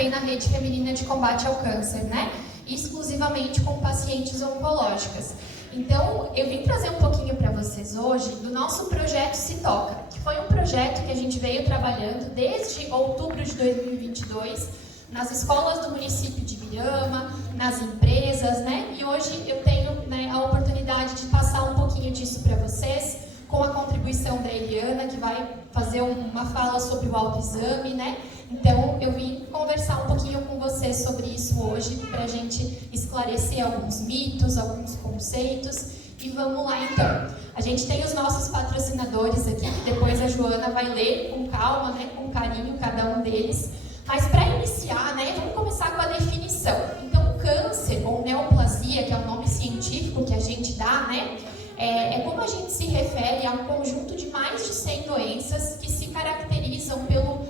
também na Rede Feminina de Combate ao Câncer, né? Exclusivamente com pacientes oncológicas. Então, eu vim trazer um pouquinho para vocês hoje do nosso projeto Se Toca, que foi um projeto que a gente veio trabalhando desde outubro de 2022, nas escolas do município de Ibiama, nas empresas, né? E hoje eu tenho, né, a oportunidade de passar um pouquinho disso para vocês, com a contribuição da Eliana, que vai fazer uma fala sobre o autoexame, né? Então, eu vim conversar um pouquinho com vocês sobre isso hoje, para a gente esclarecer alguns mitos, alguns conceitos. E vamos lá, então. A gente tem os nossos patrocinadores aqui, que depois a Joana vai ler com calma, né, com carinho, cada um deles. Mas, para iniciar, né, vamos começar com a definição. Então, câncer, ou neoplasia, que é o nome científico que a gente dá, né? É como a gente se refere a um conjunto de mais de 100 doenças que se caracterizam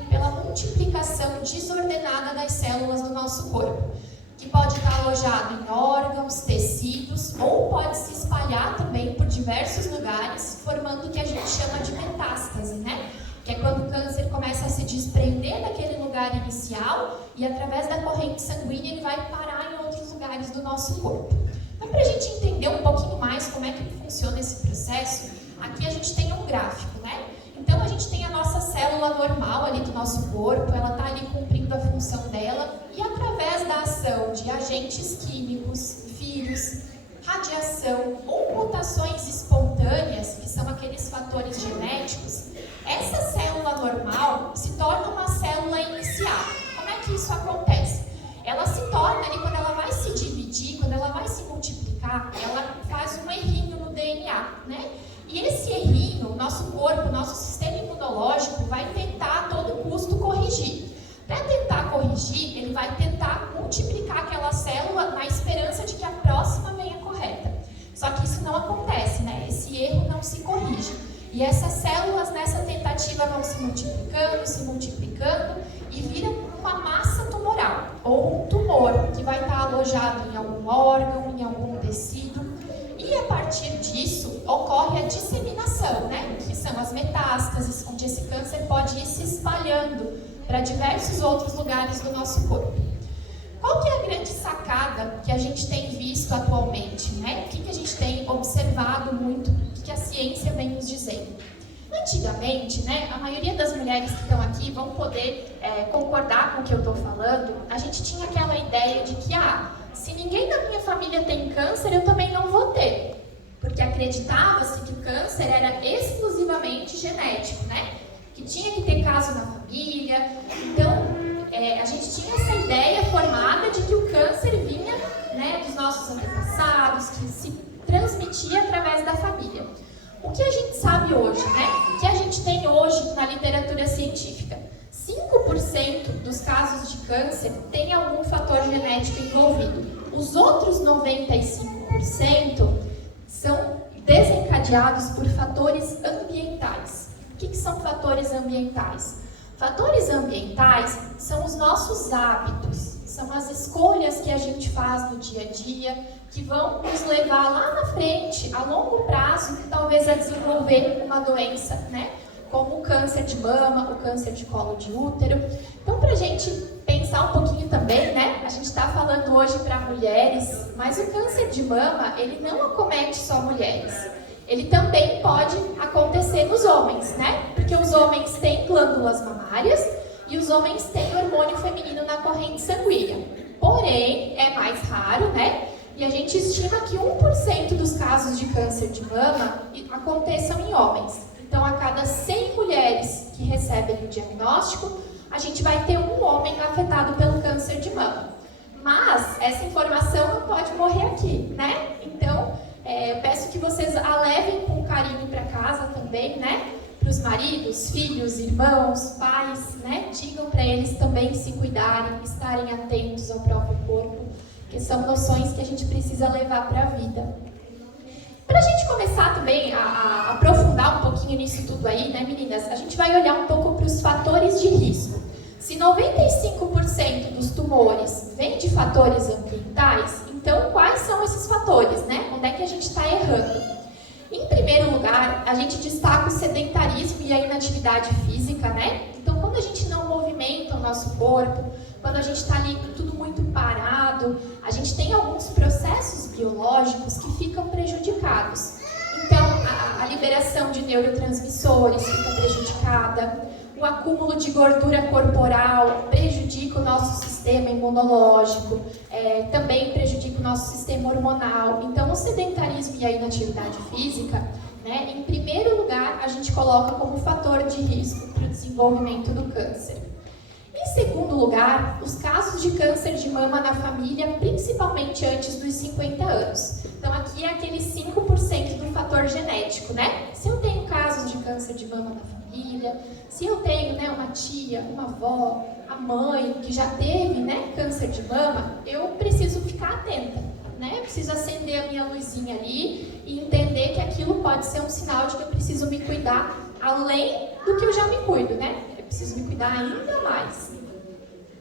pela multiplicação desordenada das células do nosso corpo, que pode estar alojado em órgãos, tecidos, ou pode se espalhar também por diversos lugares, formando o que a gente chama de metástase, né? Que é quando o câncer começa a se desprender daquele lugar inicial e, através da corrente sanguínea, ele vai parar em outros lugares do nosso corpo. Então, para a gente entender um pouquinho mais como é que funciona esse processo, aqui a gente tem um gráfico, né? Então, a gente tem a nossa célula normal ali do nosso corpo, ela está ali cumprindo a função dela, e através da ação de agentes químicos, vírus, radiação ou mutações espontâneas, que são aqueles fatores genéticos, essa célula normal se torna uma célula inicial. Como é que isso acontece? Ela se torna ali, quando ela vai se dividir, quando ela vai se multiplicar, ela faz um errinho no DNA, né? E esse errinho, nosso corpo, nosso sistema imunológico vai tentar a todo custo corrigir. Para tentar corrigir, ele vai tentar multiplicar aquela célula na esperança de que a próxima venha correta. Só que isso não acontece, né? Esse erro não se corrige. E essas células, nessa tentativa, vão se multiplicando e viram uma massa tumoral, ou um tumor, que vai estar alojado em algum órgão, em algum tecido. E a partir disso, ocorre a disseminação, né? Que são as metástases, onde esse câncer pode ir se espalhando para diversos outros lugares do nosso corpo. Qual que é a grande sacada que a gente tem visto atualmente, né? O que a gente tem observado muito, o que a ciência vem nos dizendo? Antigamente, né, a maioria das mulheres que estão aqui vão poder concordar com o que eu estou falando. A gente tinha aquela ideia de que, se ninguém da minha família tem câncer, eu também não vou ter. Porque acreditava-se que o câncer era exclusivamente genético, né? Que tinha que ter caso na família. Então, a gente tinha essa ideia formada de que o câncer vinha, né, dos nossos antepassados, que se transmitia através da família. O que a gente sabe hoje, né? O que a gente tem hoje na literatura científica? 5% dos casos de câncer tem algum fator genético envolvido. Os outros 95% são desencadeados por fatores ambientais. O que são fatores ambientais? Fatores ambientais são os nossos hábitos, são as escolhas que a gente faz no dia a dia, que vão nos levar lá na frente, a longo prazo, talvez a desenvolver uma doença, né? Como o câncer de mama, o câncer de colo de útero. Então, para a gente pensar um pouquinho também, né? A gente está falando hoje para mulheres, mas o câncer de mama, ele não acomete só mulheres. Ele também pode acontecer nos homens, né? Porque os homens têm glândulas mamárias e os homens têm hormônio feminino na corrente sanguínea. Porém, é mais raro, né? E a gente estima que 1% dos casos de câncer de mama aconteçam em homens. Então, a cada 100 mulheres que recebem o diagnóstico, a gente vai ter um homem afetado pelo câncer de mama. Mas essa informação não pode morrer aqui, né? Então, eu peço que vocês a levem com carinho para casa também, né? Para os maridos, filhos, irmãos, pais, né? Digam para eles também se cuidarem, estarem atentos ao próprio corpo, que são noções que a gente precisa levar para a vida. Para a gente começar também a aprofundar um pouquinho nisso tudo aí, né, meninas? A gente vai olhar um pouco para os fatores de risco. Se 95% dos tumores vêm de fatores ambientais, então quais são esses fatores, né? Onde é que a gente está errando? Em primeiro lugar, a gente destaca o sedentarismo e a inatividade física, né? Então, quando a gente não movimenta o nosso corpo, quando a gente está ali tudo muito parado, a gente tem alguns processos biológicos que ficam prejudicados. Então, a liberação de neurotransmissores fica prejudicada, o acúmulo de gordura corporal prejudica o nosso sistema imunológico, também prejudica o nosso sistema hormonal. Então, o sedentarismo e a inatividade física, né, em primeiro lugar, a gente coloca como fator de risco para o desenvolvimento do câncer. Em segundo lugar, os casos de câncer de mama na família, principalmente antes dos 50 anos. Então, aqui é aquele 5% do fator genético, né? Se eu tenho casos de câncer de mama na família, se eu tenho, né, uma tia, uma avó, a mãe que já teve, né, câncer de mama, eu preciso ficar atenta, né? Eu preciso acender a minha luzinha ali e entender que aquilo pode ser um sinal de que eu preciso me cuidar além do que eu já me cuido, né? Eu preciso me cuidar ainda mais.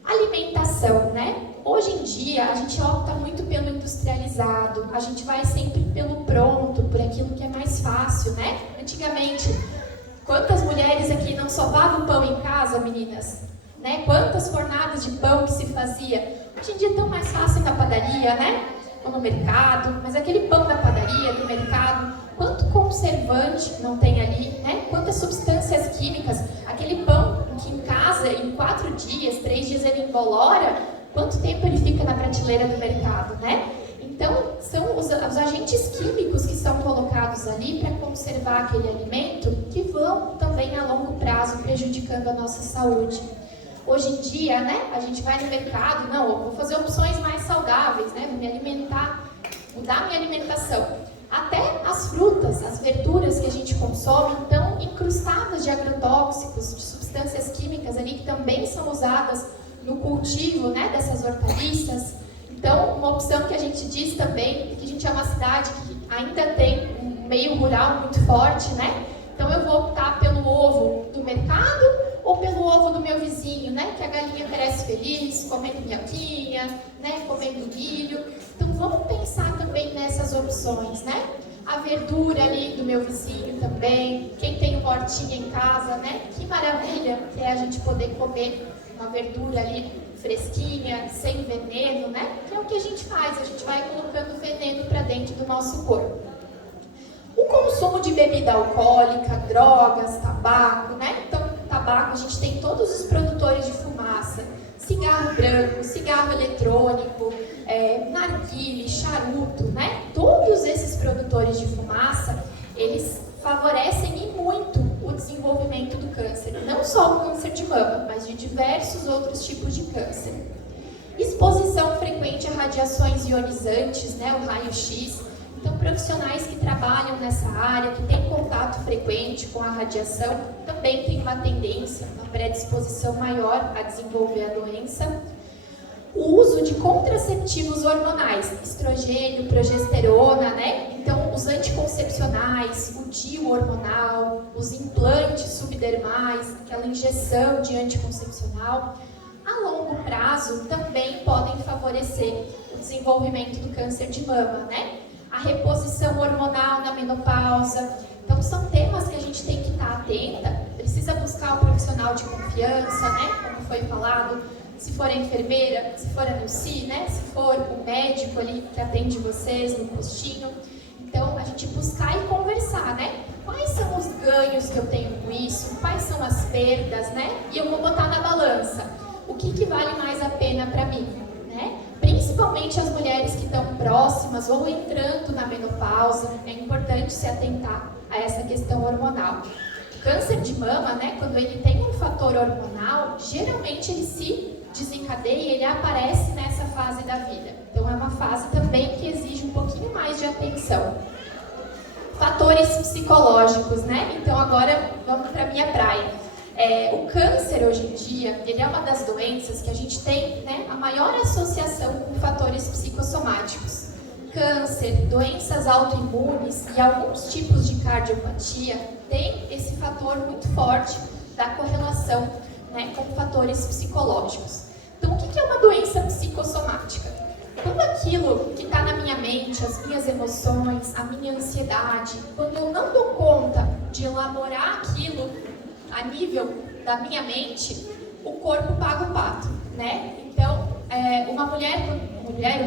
Alimentação, né? Hoje em dia, a gente opta muito pelo industrializado, a gente vai sempre pelo pronto, por aquilo que é mais fácil, né? Antigamente, quantas mulheres aqui não sovavam pão em casa, meninas? Né? Quantas fornadas de pão que se fazia? Hoje em dia é tão mais fácil na padaria, né? Ou no mercado, mas aquele pão da padaria, do mercado, quanto conservante não tem ali, né? Quantas substâncias químicas, aquele pão que em casa, em 4 dias, 3 dias ele embolora, quanto tempo ele fica na prateleira do mercado, né? Então, são os agentes químicos que são colocados ali para conservar aquele alimento que vão também a longo prazo prejudicando a nossa saúde. Hoje em dia, né, a gente vai no mercado, não, eu vou fazer opções mais saudáveis, né, vou me alimentar, mudar minha alimentação. Até as frutas, as verduras que a gente consome, estão incrustadas de agrotóxicos, de substâncias químicas ali que também são usadas no cultivo, né, dessas hortaliças. Então, uma opção que a gente diz também, que a gente é uma cidade que ainda tem um meio rural muito forte, né? Então eu vou optar pelo ovo do mercado ou pelo ovo do meu vizinho, né? Que a galinha cresce feliz, comendo minhoquinha, né? Comendo milho. Então vamos pensar também nessas opções, né? A verdura ali do meu vizinho também. Quem tem uma hortinha em casa, né? Que maravilha que é a gente poder comer uma verdura ali fresquinha, sem veneno, né? Que é o que a gente faz, a gente vai colocando veneno para dentro do nosso corpo. O consumo de bebida alcoólica, drogas, tabaco, né? Então, tabaco, a gente tem todos os produtores de fumaça, cigarro branco, cigarro eletrônico, narguilé, charuto, né? Todos esses produtores de fumaça, eles favorecem e muito o desenvolvimento do câncer. Não só o câncer de mama, mas de diversos outros tipos de câncer. Exposição frequente a radiações ionizantes, né? O raio-x. Então, profissionais que trabalham nessa área, que têm contato frequente com a radiação, também têm uma tendência, uma predisposição maior a desenvolver a doença. O uso de contraceptivos hormonais, estrogênio, progesterona, né? Então, os anticoncepcionais, o DIU hormonal, os implantes subdermais, aquela injeção de anticoncepcional, a longo prazo também podem favorecer o desenvolvimento do câncer de mama, né? A reposição hormonal na menopausa. Então, são temas que a gente tem que estar atenta. Precisa buscar o profissional de confiança, né? Como foi falado, se for a enfermeira, se for a NUCI, né? Se for o médico ali que atende vocês no postinho. Então, a gente buscar e conversar, né? Quais são os ganhos que eu tenho com isso? Quais são as perdas, né? E eu vou botar na balança. O que vale mais a pena para mim, né? Principalmente as mulheres que estão próximas ou entrando na menopausa, é importante se atentar a essa questão hormonal. O câncer de mama, né, quando ele tem um fator hormonal, geralmente ele se desencadeia e ele aparece nessa fase da vida. Então é uma fase também que exige um pouquinho mais de atenção. Fatores psicológicos, né? Então agora vamos para a minha praia. O câncer hoje em dia, ele é uma das doenças que a gente tem, né, a maior associação com fatores psicossomáticos. Câncer, doenças autoimunes e alguns tipos de cardiopatia têm esse fator muito forte da correlação, né, com fatores psicológicos. Então, o que é uma doença psicossomática? Quando aquilo que está na minha mente, as minhas emoções, a minha ansiedade, quando eu não dou conta de elaborar aquilo a nível da minha mente, o corpo paga o pato, né? Então, uma mulher,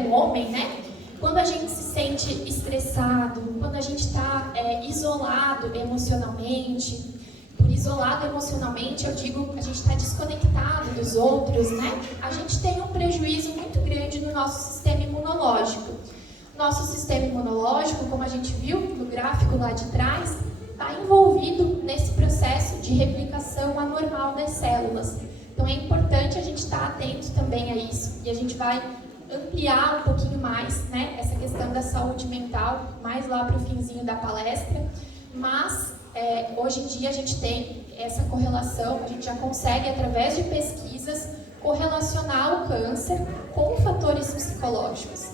um homem, né? Quando a gente se sente estressado, quando a gente está isolado emocionalmente, por isolado emocionalmente eu digo a gente está desconectado dos outros, né? A gente tem um prejuízo muito grande no nosso sistema imunológico. Nosso sistema imunológico, como a gente viu no gráfico lá de trás, está envolvido nesse processo de replicação anormal das células. Então é importante a gente estar atento também a isso e a gente vai ampliar um pouquinho mais, né, essa questão da saúde mental, mais lá para o finzinho da palestra, mas hoje em dia a gente tem essa correlação, a gente já consegue, através de pesquisas, correlacionar o câncer com fatores psicológicos.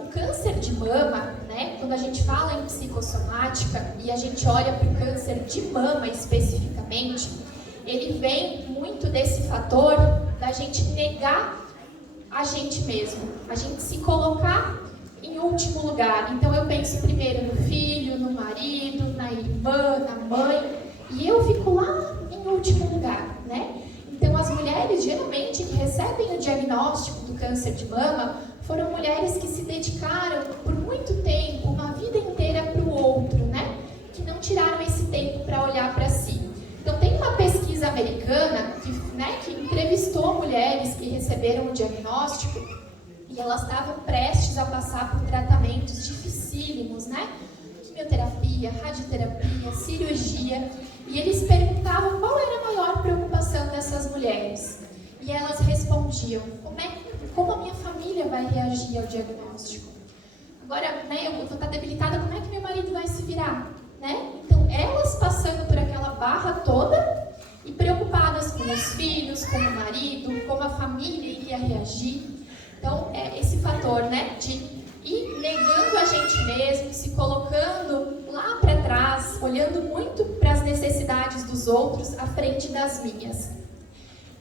O câncer de mama, né, quando a gente fala em psicossomática e a gente olha para o câncer de mama especificamente, ele vem muito desse fator da gente negar a gente mesmo, a gente se colocar em último lugar. Então eu penso primeiro no filho, no marido, na irmã, na mãe, e eu fico lá em último lugar, né? Então as mulheres geralmente que recebem o diagnóstico do câncer de mama foram mulheres que se dedicaram por muito tempo, uma vida inteira para o outro, né? Que não tiraram esse tempo para olhar para si. Então tem uma pesquisa americana que entrevistou mulheres que receberam o diagnóstico e elas estavam prestes a passar por tratamentos dificílimos, né? Quimioterapia, radioterapia, cirurgia, e eles perguntavam qual era a maior preocupação dessas mulheres. E elas respondiam, como a minha família vai reagir ao diagnóstico? Agora, né, eu vou estar debilitada, como é que meu marido vai se virar? Né? Então, elas passando por aquela barra toda e preocupadas com os filhos, com o marido, como a família iria reagir. Então, é esse fator, né, de ir negando a gente mesmo, se colocando lá para trás, olhando muito para as necessidades dos outros à frente das minhas.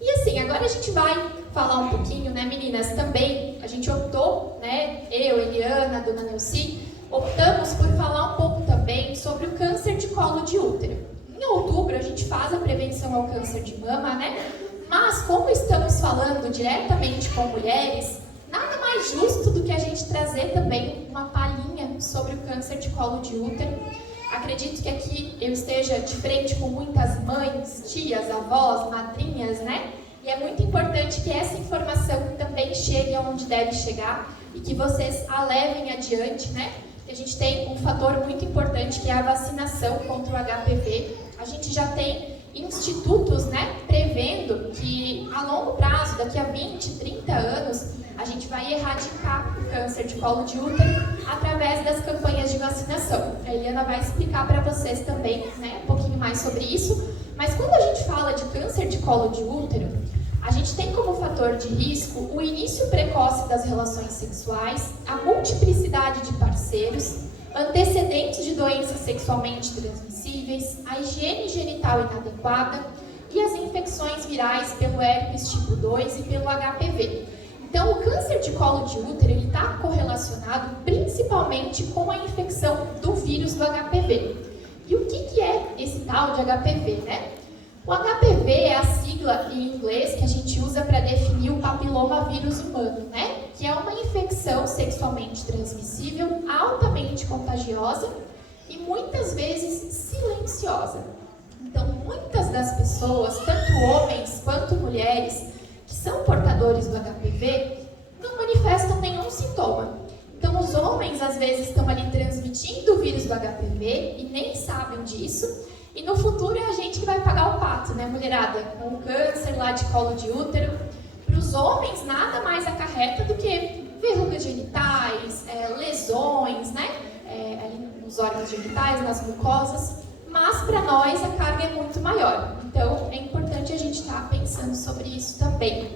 E assim, agora a gente vai falar um pouquinho, né, meninas, também, a gente optou, né, eu, Eliana, a dona Nelci, optamos por falar um pouco também sobre o câncer de colo de útero. Em outubro a gente faz a prevenção ao câncer de mama, né? Mas como estamos falando diretamente com mulheres, nada mais justo do que a gente trazer também uma palhinha sobre o câncer de colo de útero. Acredito que aqui eu esteja de frente com muitas mães, tias, avós, madrinhas, né? E é muito importante que essa informação também chegue aonde deve chegar e que vocês a levem adiante, né? A gente tem um fator muito importante que é a vacinação contra o HPV. A gente já tem institutos, né, prevendo que a longo prazo, daqui a 20, 30 anos, a gente vai erradicar o câncer de colo de útero através das campanhas de vacinação. A Eliana vai explicar para vocês também, né, um pouquinho mais sobre isso. Mas quando a gente fala de câncer de colo de útero, a gente tem como fator de risco o início precoce das relações sexuais, a multiplicidade de parceiros, antecedentes de doenças sexualmente transmissíveis, a higiene genital inadequada e as infecções virais pelo herpes tipo 2 e pelo HPV. Então, o câncer de colo de útero está correlacionado principalmente com a infecção do vírus do HPV. E o que é esse tal de HPV, né? O HPV é a sigla em inglês que a gente usa para definir o papilomavírus humano, né? Que é uma infecção sexualmente transmissível, altamente contagiosa e muitas vezes silenciosa. Então, muitas das pessoas, tanto homens quanto mulheres, que são portadores do HPV, não manifestam nenhum sintoma. Então, os homens, às vezes, estão ali transmitindo o vírus do HPV e nem sabem disso. E no futuro é a gente que vai pagar o pato, né, mulherada? Com o câncer lá de colo de útero. Para os homens, nada mais acarreta do que verrugas genitais, lesões, né? Ali nos órgãos genitais, nas mucosas. Mas para nós a carga é muito maior. Então é importante a gente estar pensando sobre isso também.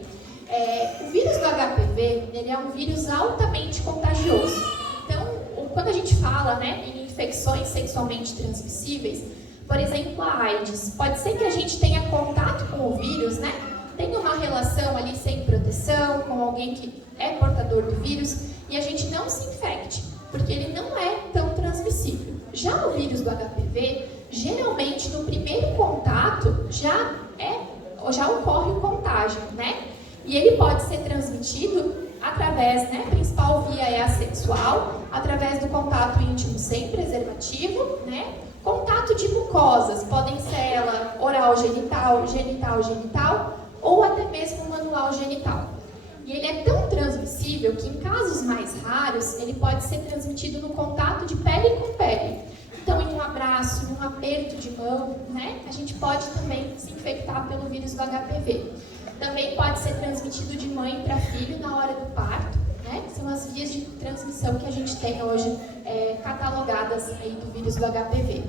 O vírus do HPV, ele é um vírus altamente contagioso. Então, quando a gente fala, né, em infecções sexualmente transmissíveis, por exemplo, a AIDS, pode ser que a gente tenha contato com o vírus, né? Tenha uma relação ali sem proteção, com alguém que é portador do vírus, e a gente não se infecte, porque ele não é tão transmissível. Já o vírus do HPV, geralmente no primeiro contato, já é já ocorre o contágio, né? E ele pode ser transmitido através, né, a principal via é a sexual, através do contato íntimo sem preservativo, né? Contato de mucosas, podem ser ela oral genital, genital genital, ou até mesmo manual genital. E ele é tão transmissível que, em casos mais raros, ele pode ser transmitido no contato de pele com pele. Então, em um abraço, em um aperto de mão, né, a gente pode também se infectar pelo vírus do HPV. Também pode ser transmitido de mãe para filho na hora do parto, né, que são as vias de transmissão que a gente tem hoje catalogadas aí do vírus do HPV.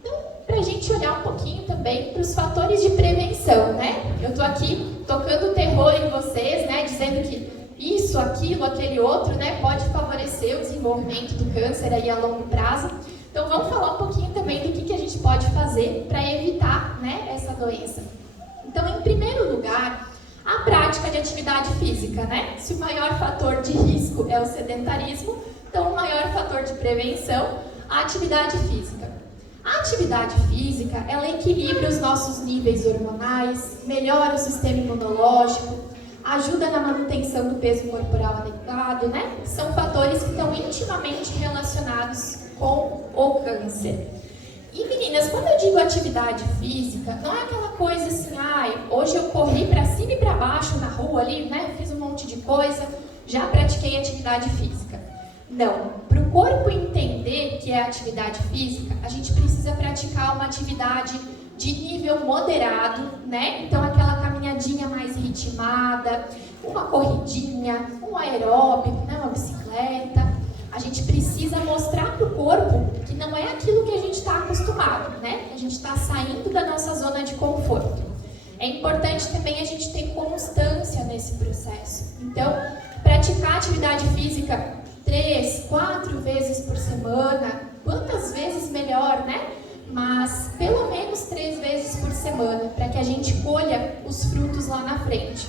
Então, para a gente olhar um pouquinho também para os fatores de prevenção, né? Eu estou aqui tocando terror em vocês, né, dizendo que isso, aquilo, aquele outro, né, pode favorecer o desenvolvimento do câncer aí a longo prazo. Então, vamos falar um pouquinho também do que a gente pode fazer para evitar, né, essa doença. Então, em primeiro lugar, a prática de atividade física, né? Se o maior fator de risco é o sedentarismo, então o maior fator de prevenção, a atividade física. A atividade física, ela equilibra os nossos níveis hormonais, melhora o sistema imunológico, ajuda na manutenção do peso corporal adequado, né? São fatores que estão intimamente relacionados com o câncer. E meninas, quando eu digo atividade física, não é aquela coisa assim, hoje eu corri para cima e para baixo na rua ali, né? Fiz um monte de coisa, já pratiquei atividade física. Não, para o corpo entender que é atividade física, a gente precisa praticar uma atividade de nível moderado, né? Então aquela caminhadinha mais ritmada, uma corridinha, um aeróbico, né? Uma bicicleta. A gente precisa mostrar para o corpo que não é aquilo que a gente está acostumado, né? A gente está saindo da nossa zona de conforto. É importante também a gente ter constância nesse processo. Então, praticar atividade física 3, 4 vezes por semana, quantas vezes melhor, né? Mas pelo menos 3 vezes por semana, para que a gente colha os frutos lá na frente.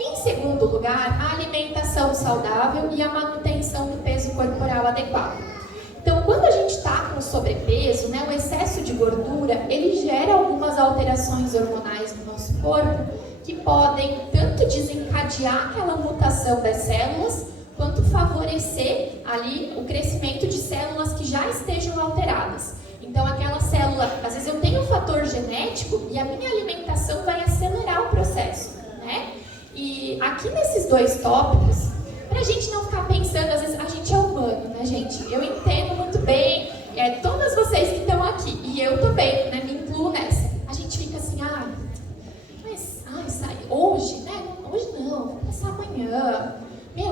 Em segundo lugar, a alimentação saudável e a manutenção do peso corporal adequado. Então, quando a gente está com sobrepeso, né, o excesso de gordura, ele gera algumas alterações hormonais no nosso corpo que podem tanto desencadear aquela mutação das células, quanto favorecer ali o crescimento de células que já estejam alteradas. Então, aquela célula, às vezes eu tenho um fator genético e a minha alimentação vai acelerar o processo, né? E aqui nesses dois tópicos, pra gente não ficar pensando, às vezes a gente é humano, né, gente? Eu entendo muito bem, todas vocês que estão aqui, e eu também, né, me incluo nessa. A gente fica assim, sai hoje, né? Hoje não, vou começar amanhã.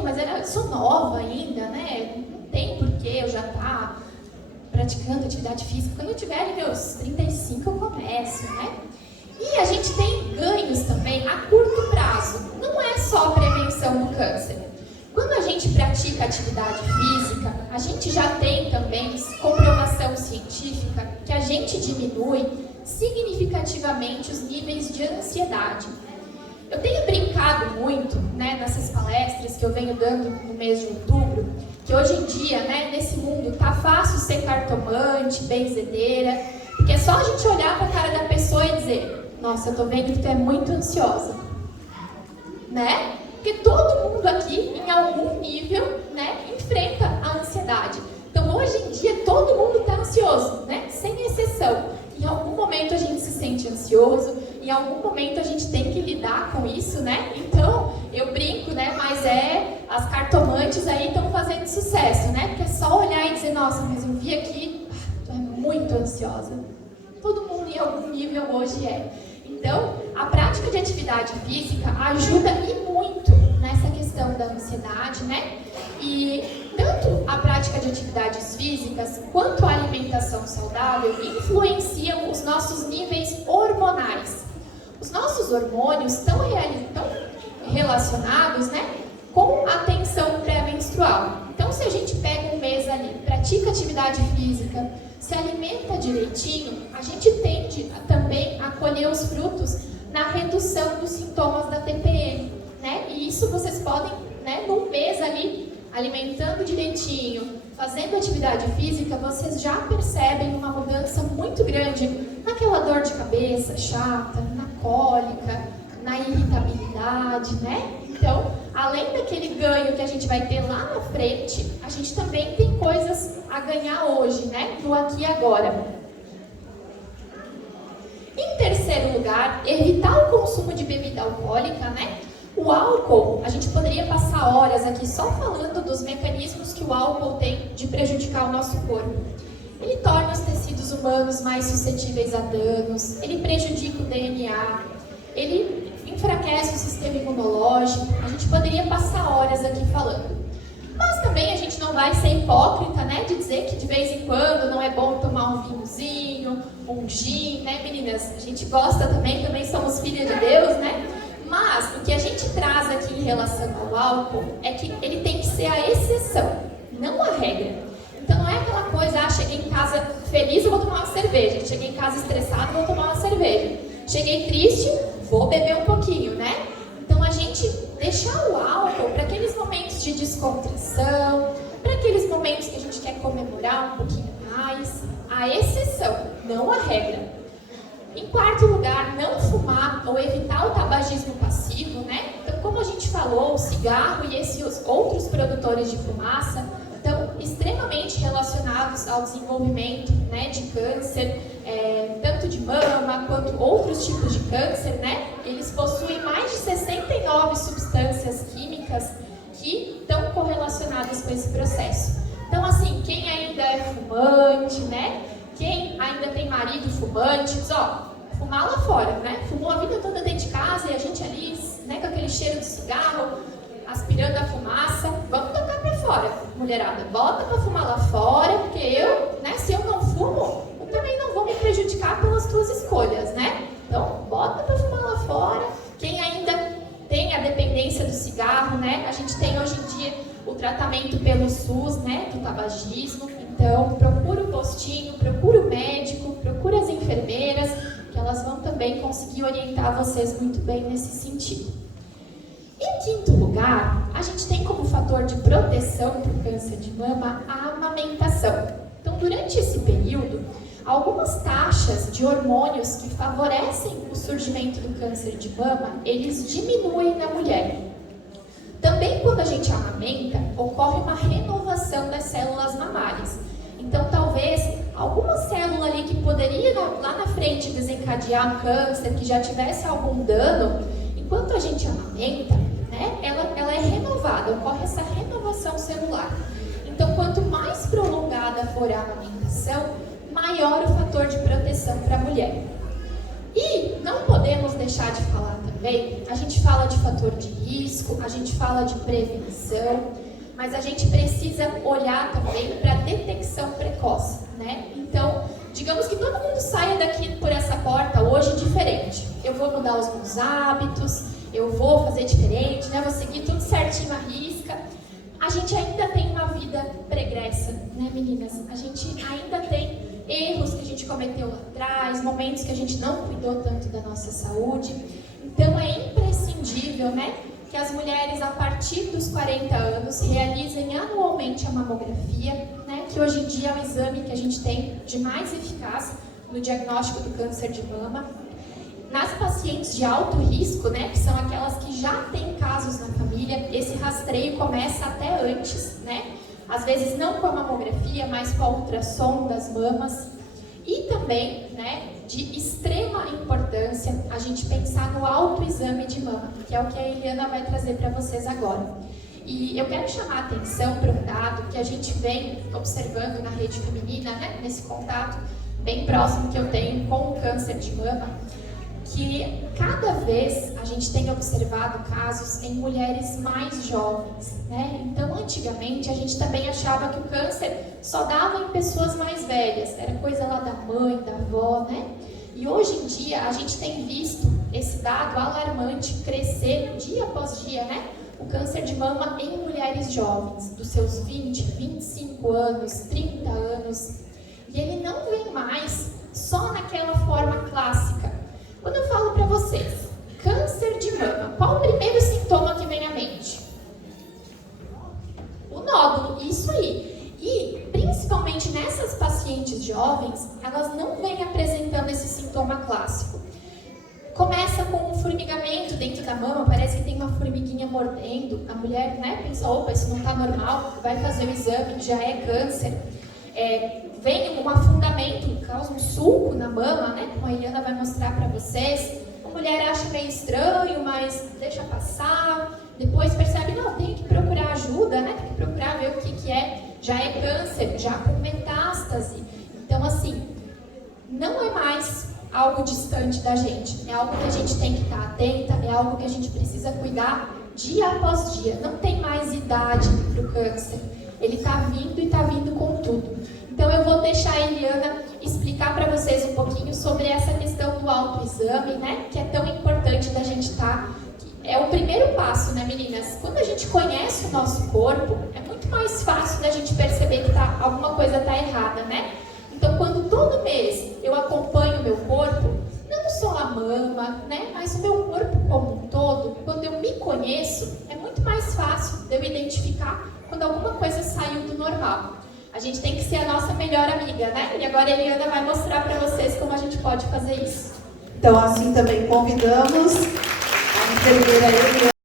Mas eu sou nova ainda, né? Não tem porquê eu já estar praticando atividade física. Quando eu tiver meus 35 eu começo, né? E a gente tem ganhos também a curto prazo. Não é só a prevenção do câncer. Quando a gente pratica atividade física, a gente já tem também comprovação científica que a gente diminui significativamente os níveis de ansiedade. Eu tenho brincado muito, né, nessas palestras que eu venho dando no mês de outubro, que hoje em dia, né, nesse mundo, tá fácil ser cartomante, benzedeira, porque é só a gente olhar para a cara da pessoa e dizer: nossa, eu tô vendo que tu é muito ansiosa, né? Porque todo mundo aqui, em algum nível, né, enfrenta a ansiedade. Então, hoje em dia, todo mundo está ansioso, né? Sem exceção. Em algum momento a gente se sente ansioso, em algum momento a gente tem que lidar com isso, né? Então, eu brinco, né? Mas as cartomantes aí estão fazendo sucesso, né? Porque é só olhar e dizer: nossa, mas eu vi aqui, tu é muito ansiosa. Todo mundo em algum nível hoje é. Então, a prática de atividade física ajuda e muito nessa questão da ansiedade, né? E tanto a prática de atividades físicas quanto a alimentação saudável influenciam os nossos níveis hormonais. Os nossos hormônios estão relacionados, né, com a tensão pré-menstrual. Então, se a gente pega um mês ali, pratica atividade física, se alimenta direitinho, a gente tende também a colher os frutos na redução dos sintomas da TPM, né? E isso vocês podem, né, num mês ali, alimentando direitinho, fazendo atividade física, vocês já percebem uma mudança muito grande naquela dor de cabeça chata, na cólica, na irritabilidade, né? Então, além daquele ganho que a gente vai ter lá na frente, a gente também tem coisas a ganhar hoje, né? No aqui e agora. Em terceiro lugar, evitar o consumo de bebida alcoólica, né? O álcool, a gente poderia passar horas aqui só falando dos mecanismos que o álcool tem de prejudicar o nosso corpo. Ele torna os tecidos humanos mais suscetíveis a danos, ele prejudica o DNA, ele enfraquece o sistema imunológico. A gente poderia passar horas aqui falando. Mas também a gente não vai ser hipócrita, né, de dizer que de vez em quando não é bom tomar um vinhozinho, um gin, né, meninas? A gente gosta também somos filhas de Deus, né? Mas o que a gente traz aqui em relação ao álcool é que ele tem que ser a exceção, não a regra. Então não é aquela coisa, cheguei em casa feliz, eu vou tomar uma cerveja. Cheguei em casa estressado, vou tomar uma cerveja. Cheguei triste, vou beber um pouquinho, né? Então a gente deixar o álcool para aqueles momentos de descontração, para aqueles momentos que a gente quer comemorar um pouquinho mais, a exceção, não a regra. Em quarto lugar, não fumar ou evitar o tabagismo passivo, né? Então, como a gente falou, o cigarro e esses outros produtores de fumaça estão extremamente relacionados ao desenvolvimento, né, de câncer, tanto de mama quanto outros tipos de câncer, né? Eles possuem mais de 69 substâncias químicas que estão correlacionadas com esse processo. Então, assim, quem ainda é fumante, né? Quem ainda tem marido fumante, diz, fumar lá fora, né? Fumou a vida toda dentro de casa e a gente ali, né, com aquele cheiro de cigarro, aspirando a fumaça. Vamos tocar pra fora, mulherada. Bota pra fumar lá fora, porque eu, né, se eu não fumo, eu também não vou me prejudicar pelas tuas escolhas, né? Então, bota pra fumar lá fora. Quem ainda tem a dependência do cigarro, né? A gente tem hoje em dia o tratamento pelo SUS, né, do tabagismo. Então, procura o postinho, procura o médico, procura as enfermeiras, que elas vão também conseguir orientar vocês muito bem nesse sentido. Em quinto lugar, a gente tem como fator de proteção para o câncer de mama a amamentação. Então, durante esse período, algumas taxas de hormônios que favorecem o surgimento do câncer de mama, eles diminuem na mulher. Também quando a gente amamenta, ocorre uma renovação das células mamárias. Então, talvez alguma célula ali que poderia lá na frente desencadear um câncer, que já tivesse algum dano, enquanto a gente amamenta, né, ela é renovada, ocorre essa renovação celular. Então, quanto mais prolongada for a amamentação, maior o fator de proteção para a mulher. E não podemos deixar de falar também, a gente fala de fator de risco, a gente fala de prevenção, mas a gente precisa olhar também para detecção precoce, né? Então, digamos que todo mundo saia daqui por essa porta hoje diferente. Eu vou mudar os meus hábitos, eu vou fazer diferente, né? Vou seguir tudo certinho à risca. A gente ainda tem uma vida pregressa, né, meninas? A gente ainda tem erros que a gente cometeu lá atrás, momentos que a gente não cuidou tanto da nossa saúde. Então, é imprescindível, né, que as mulheres, a partir dos 40 anos, realizem anualmente a mamografia, né, que hoje em dia é o exame que a gente tem de mais eficaz no diagnóstico do câncer de mama. Nas pacientes de alto risco, né, que são aquelas que já têm casos na família, esse rastreio começa até antes, né? Às vezes não com a mamografia, mas com a ultrassom das mamas. E também, né, de extrema importância, a gente pensar no autoexame de mama, que é o que a Eliana vai trazer para vocês agora. E eu quero chamar a atenção para um dado que a gente vem observando na rede feminina, né, nesse contato bem próximo que eu tenho com o câncer de mama, que cada vez a gente tem observado casos em mulheres mais jovens, né? Então, antigamente, a gente também achava que o câncer só dava em pessoas mais velhas, era coisa lá da mãe, da avó, né? E hoje em dia, a gente tem visto esse dado alarmante crescer dia após dia, né? O câncer de mama em mulheres jovens, dos seus 20, 25 anos, 30 anos. E ele não vem mais só naquela forma clássica. Quando eu falo para vocês, câncer de mama, qual o primeiro sintoma que vem à mente? O nódulo, isso aí. E, principalmente nessas pacientes jovens, elas não vêm apresentando esses mordendo, a mulher, né, pensa, opa, isso não está normal, vai fazer o exame, já é câncer. Vem um afundamento, causa um sulco na mama, né, como a Iliana vai mostrar para vocês. A mulher acha meio estranho, mas deixa passar. Depois percebe, não, tem que procurar ajuda, né, tem que procurar ver o que é. Já é câncer, já com metástase. Então, assim, não é mais algo distante da gente. É algo que a gente tem que estar atenta, é algo que a gente precisa cuidar dia após dia. Não tem mais idade para o câncer. Ele está vindo e está vindo com tudo. Então, eu vou deixar a Eliana explicar para vocês um pouquinho sobre essa questão do autoexame, né? Que é tão importante da gente estar... É o primeiro passo, né, meninas? Quando a gente conhece o nosso corpo, é muito mais fácil da gente perceber que alguma coisa está errada, né? Então, quando todo mês eu acompanho o meu corpo, não só a mama, né, mas o meu corpo como um todo, quando eu me conheço, é muito mais fácil de eu identificar quando alguma coisa saiu do normal. A gente tem que ser a nossa melhor amiga, né? E agora a Eliana vai mostrar para vocês como a gente pode fazer isso. Então, assim também convidamos a enfermeira Eliana.